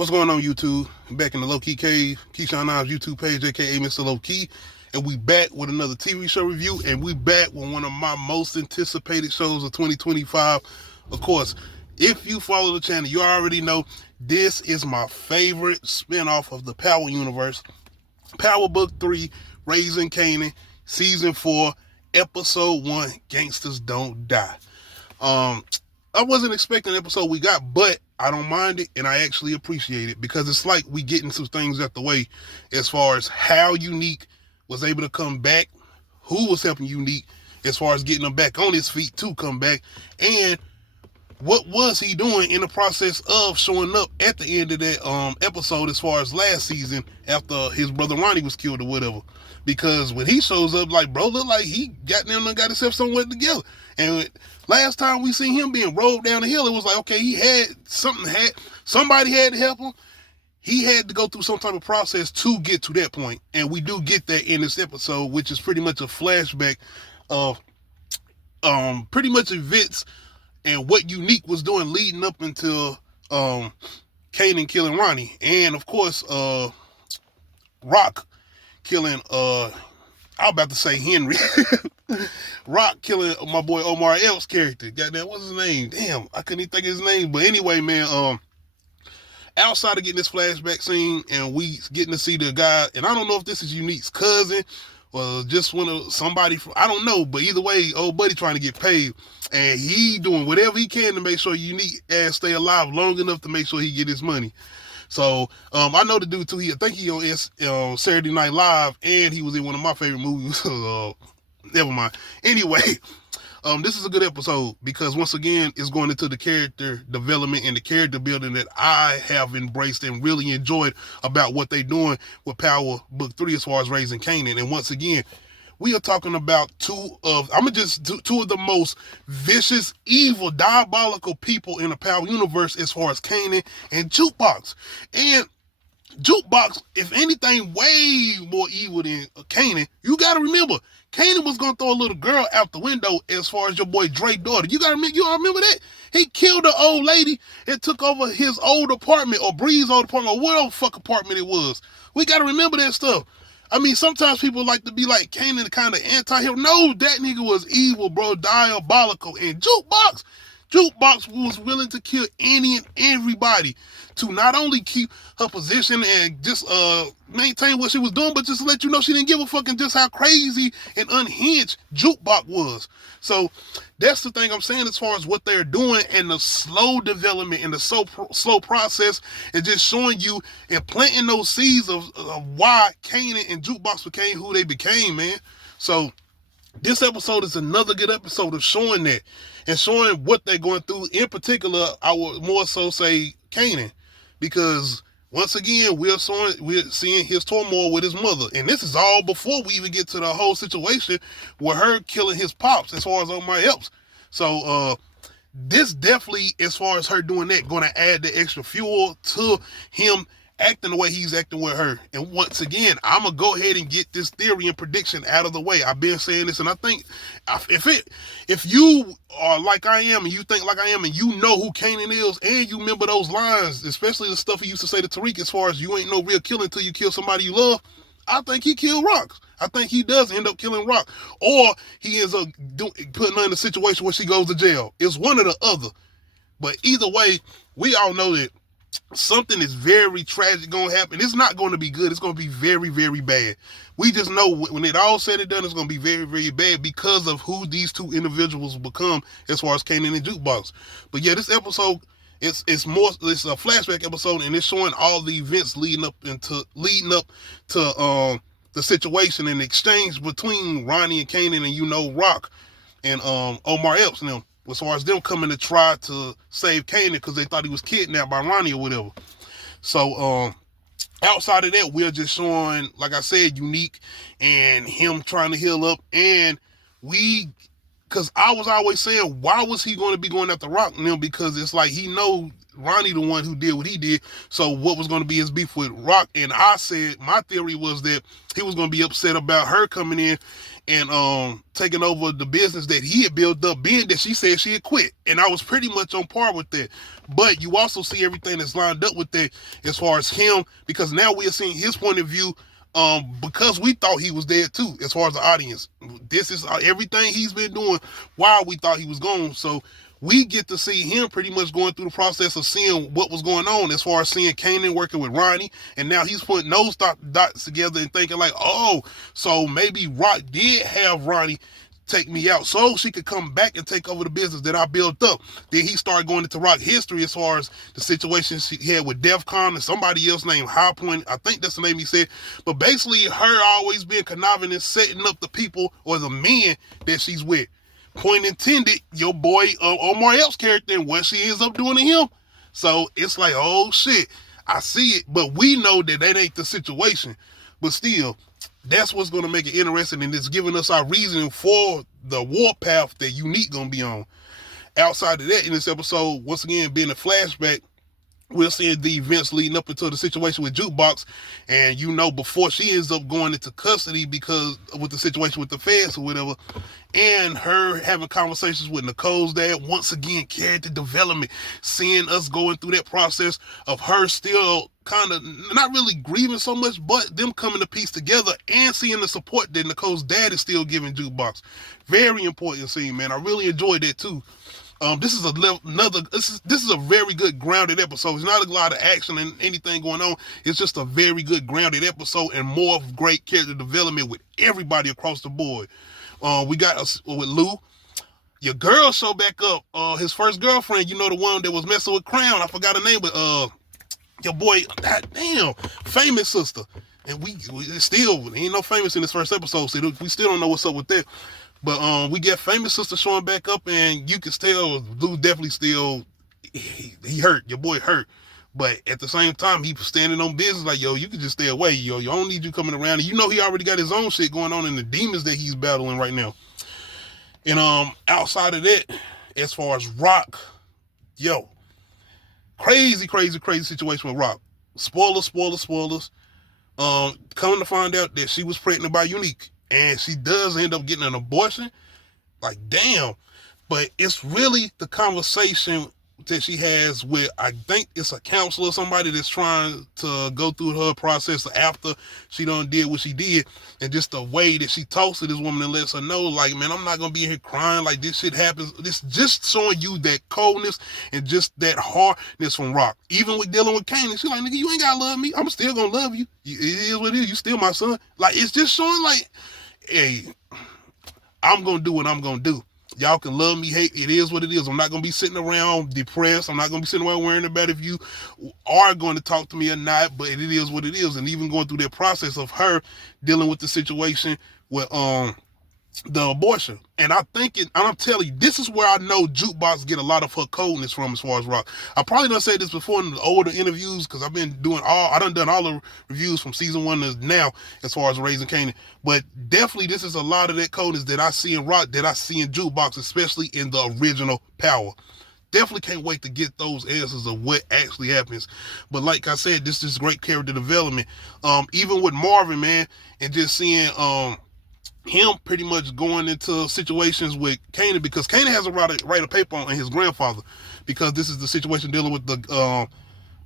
What's going on, YouTube? I'm back in the Low Key Cave, Keyshawn Knobs YouTube page, aka Mr. Low Key, and we back with another TV show review, and we back with one of my most anticipated shows of 2025. Of course, if you follow the channel, you already know this is my favorite spinoff of the Power universe. Power Book 3, Raising Kanan, Season 4, Episode 1, Gangsters Don't Die. I wasn't expecting the episode we got, but I don't mind it, and I actually appreciate it because it's like we getting some things out the way as far as how Unique was able to come back, who was helping Unique as far as getting him back on his feet to come back, and what was he doing in the process of showing up at the end of that episode as far as last season after his brother Ronnie was killed or whatever. Because when he shows up, like, bro, look like he got himself somewhere together. And last time we seen him being rolled down the hill, it was like, okay, somebody had to help him. He had to go through some type of process to get to that point. And we do get that in this episode, which is pretty much a flashback of pretty much events and what Unique was doing leading up until Kanan killing Ronnie. And of course, Rock killing I'm about to say Henry. Rock killing my boy Omar Epps' character. Goddamn, what's his name? Damn, I couldn't even think of his name. But anyway, man, outside of getting this flashback scene and we getting to see the guy, and I don't know if this is Unique's cousin or just somebody from, I don't know, but either way, old buddy trying to get paid, and he doing whatever he can to make sure Unique ass stay alive long enough to make sure he get his money. So I know the dude too. I think he on Saturday Night Live, and he was in one of my favorite movies. Never mind. Anyway, this is a good episode because once again, it's going into the character development and the character building that I have embraced and really enjoyed about what they're doing with Power Book 3 as far as Raising Kanan. And once again, we are talking about two of the most vicious, evil, diabolical people in the Power universe as far as Kanan and Jukebox. And Jukebox, if anything, way more evil than Kanan. You got to remember, Kanan was going to throw a little girl out the window as far as your boy Dre's daughter. You all remember that? He killed the old lady and took over his old apartment or Bree's old apartment or whatever fuck apartment it was. We got to remember that stuff. I mean, sometimes people like to be like Kanan, kind of anti-hero. No, that nigga was evil, bro, diabolical. And Jukebox was willing to kill any and everybody to not only keep her position and just maintain what she was doing, but just let you know she didn't give a fuck and just how crazy and unhinged Jukebox was. So that's the thing I'm saying as far as what they're doing and the slow development and the slow process and just showing you and planting those seeds of why Kanan and Jukebox became who they became, man. So this episode is another good episode of showing that and showing what they're going through. In particular, I would more so say Kanan, because once again, we're seeing his turmoil with his mother. And this is all before we even get to the whole situation with her killing his pops as far as Omar Epps. So this definitely, as far as her doing that, going to add the extra fuel to him acting the way he's acting with her. And once again, I'm going to go ahead and get this theory and prediction out of the way. I've been saying this, and I think if you are like I am and you think like I am and you know who Kanan is and you remember those lines, especially the stuff he used to say to Tariq as far as you ain't no real killer until you kill somebody you love, I think he killed Rock. I think he does end up killing Rock. Or he ends up putting her in a situation where she goes to jail. It's one or the other. But either way, we all know that something is very tragic going to happen. It's not going to be good. It's going to be very, very bad. We just know when it all said and done, it's going to be very, very bad because of who these two individuals become as far as Kanan and Jukebox. But yeah, this episode, it's a flashback episode, and it's showing all the events leading up to the situation and the exchange between Ronnie and Kanan and Rock and Omar Epps and them, as far as them coming to try to save Kanan because they thought he was kidnapped by Ronnie or whatever. So outside of that, we're just showing, like I said, Unique and him trying to heal up, and we because I was always saying, why was he going to be going after Rock now? Because it's like he know Ronnie the one who did what he did. So what was going to be his beef with Rock? And I said my theory was that he was going to be upset about her coming in and taking over the business that he had built up, being that she said she had quit. And I was pretty much on par with that. But you also see everything that's lined up with that as far as him, because now we are seeing his point of view, because we thought he was dead too, as far as the audience. This is everything he's been doing while we thought he was gone. So we get to see him pretty much going through the process of seeing what was going on, as far as seeing Kanan working with Ronnie, and now he's putting those dots together and thinking like, oh, so maybe Rock did have Ronnie take me out so she could come back and take over the business that I built up. Then he started going into Rock history as far as the situation he had with DEFCON and somebody else named High Point. I think that's the name he said. But basically her always being conniving and setting up the people or the men that she's with. Point intended, your boy Omar Epps' character and what she ends up doing to him. So it's like, oh shit, I see it. But we know that ain't the situation. But still, that's what's going to make it interesting, and it's giving us our reasoning for the warpath that Unique going to be on. Outside of that, in this episode, once again, being a flashback, we're seeing the events leading up into the situation with Jukebox, and before she ends up going into custody because with the situation with the feds or whatever, and her having conversations with Nicole's dad, once again, character development, seeing us going through that process of her still kind of not really grieving so much, but them coming to piece together and seeing the support that Nicole's dad is still giving Jukebox. Very important scene, man. I really enjoyed that too. This is a very good grounded episode. It's not a lot of action and anything going on. It's just a very good grounded episode and more of great character development with everybody across the board. We got us with Lou. Your girl showed back up. His first girlfriend, the one that was messing with Crown. I forgot her name, but your boy, goddamn, famous sister. And we still ain't no famous in this first episode, so we still don't know what's up with that. But we get famous sister showing back up, and you can tell Lou definitely still he hurt. Your boy hurt. But at the same time, he was standing on business like, yo, you can just stay away, yo. You don't need you coming around. And he already got his own shit going on in the demons that he's battling right now. And outside of that, as far as Rock, yo, crazy situation with Rock. Spoilers. Coming to find out that she was pregnant by Unique. And she does end up getting an abortion. Like, damn. But it's really the conversation that she has with, I think it's a counselor, somebody that's trying to go through her process after she done did what she did. And just the way that she talks to this woman and lets her know, like, man, I'm not going to be here crying like this shit happens. This just showing you that coldness and just that hardness from Rock. Even with dealing with Kanan, she's like, nigga, you ain't got to love me. I'm still going to love you. It is what it is. You still my son. Like, it's just showing like, hey, I'm going to do what I'm going to do. Y'all can love me, hate, it is what it is. I'm not going to be sitting around depressed. I'm not going to be sitting around worrying about if you are going to talk to me or not, but it is what it is. And even going through that process of her dealing with the situation with the abortion. And I'm telling you, this is where I know Jukebox get a lot of her coldness from as far as Rock. I probably done said this before in the older interviews because I've been done all the reviews from season 1 to now as far as Raising Kanan. But definitely this is a lot of that coldness that I see in Rock, that I see in Jukebox, especially in the original Power. Definitely can't wait to get those answers of what actually happens. But like I said, this is great character development. Even with Marvin, man, and just seeing him pretty much going into situations with Kanan, because Kanan has a right of paper on his grandfather, because this is the situation dealing with the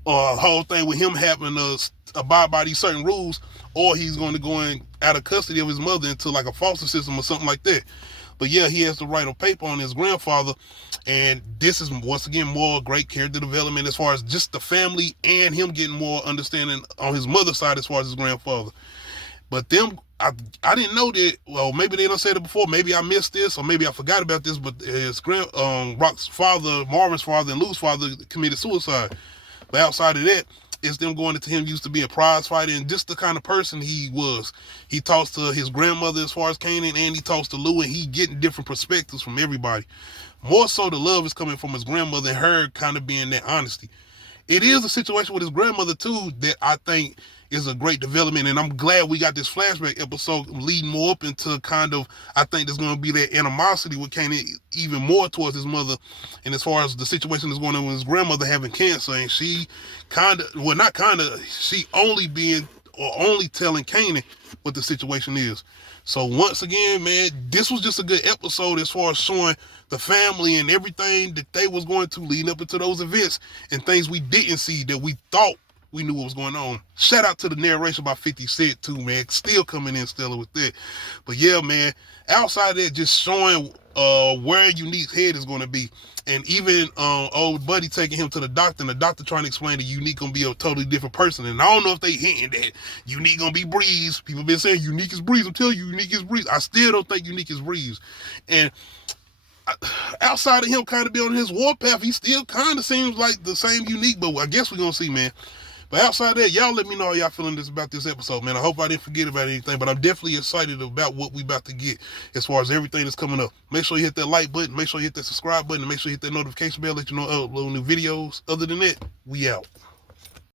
whole thing with him having to abide by these certain rules, or he's going to go out of custody of his mother into like a foster system or something like that. But yeah, he has the right of paper on his grandfather, and this is once again more great character development as far as just the family and him getting more understanding on his mother's side as far as his grandfather. But I didn't know that. Well, maybe they don't say it before. Maybe I missed this, or maybe I forgot about this. But his Rock's father, Marvin's father, and Lou's father committed suicide. But outside of that, it's them going into him used to be a prize fighter and just the kind of person he was. He talks to his grandmother as far as Kanan, and he talks to Lou, and he getting different perspectives from everybody. More so, the love is coming from his grandmother and her kind of being that honesty. It is a situation with his grandmother too that I think is a great development, and I'm glad we got this flashback episode leading more up into kind of, I think there's going to be that animosity with Kanan even more towards his mother, and as far as the situation that's going on with his grandmother having cancer, and she she only telling Kanan what the situation is. So once again, man, this was just a good episode as far as showing the family and everything that they was going to leading up into those events and things we didn't see that we thought we knew what was going on. Shout out to the narration by 50 Cent too, man. Still coming in stellar with that. But yeah, man, outside of that, just showing where Unique's head is going to be. And even old buddy taking him to the doctor, and the doctor trying to explain that Unique gonna be a totally different person. And I don't know if they hinting that Unique gonna be Breeze. People been saying Unique is Breeze. I'm telling you, Unique is Breeze. I still don't think Unique is Breeze. And outside of him kind of being on his warpath, he still kind of seems like the same Unique. But I guess we're gonna see, man. But outside of that, y'all let me know how y'all feeling about this episode, man. I hope I didn't forget about anything, but I'm definitely excited about what we about to get as far as everything that's coming up. Make sure you hit that like button, make sure you hit that subscribe button, and make sure you hit that notification bell, let you know I upload new videos. Other than that, we out.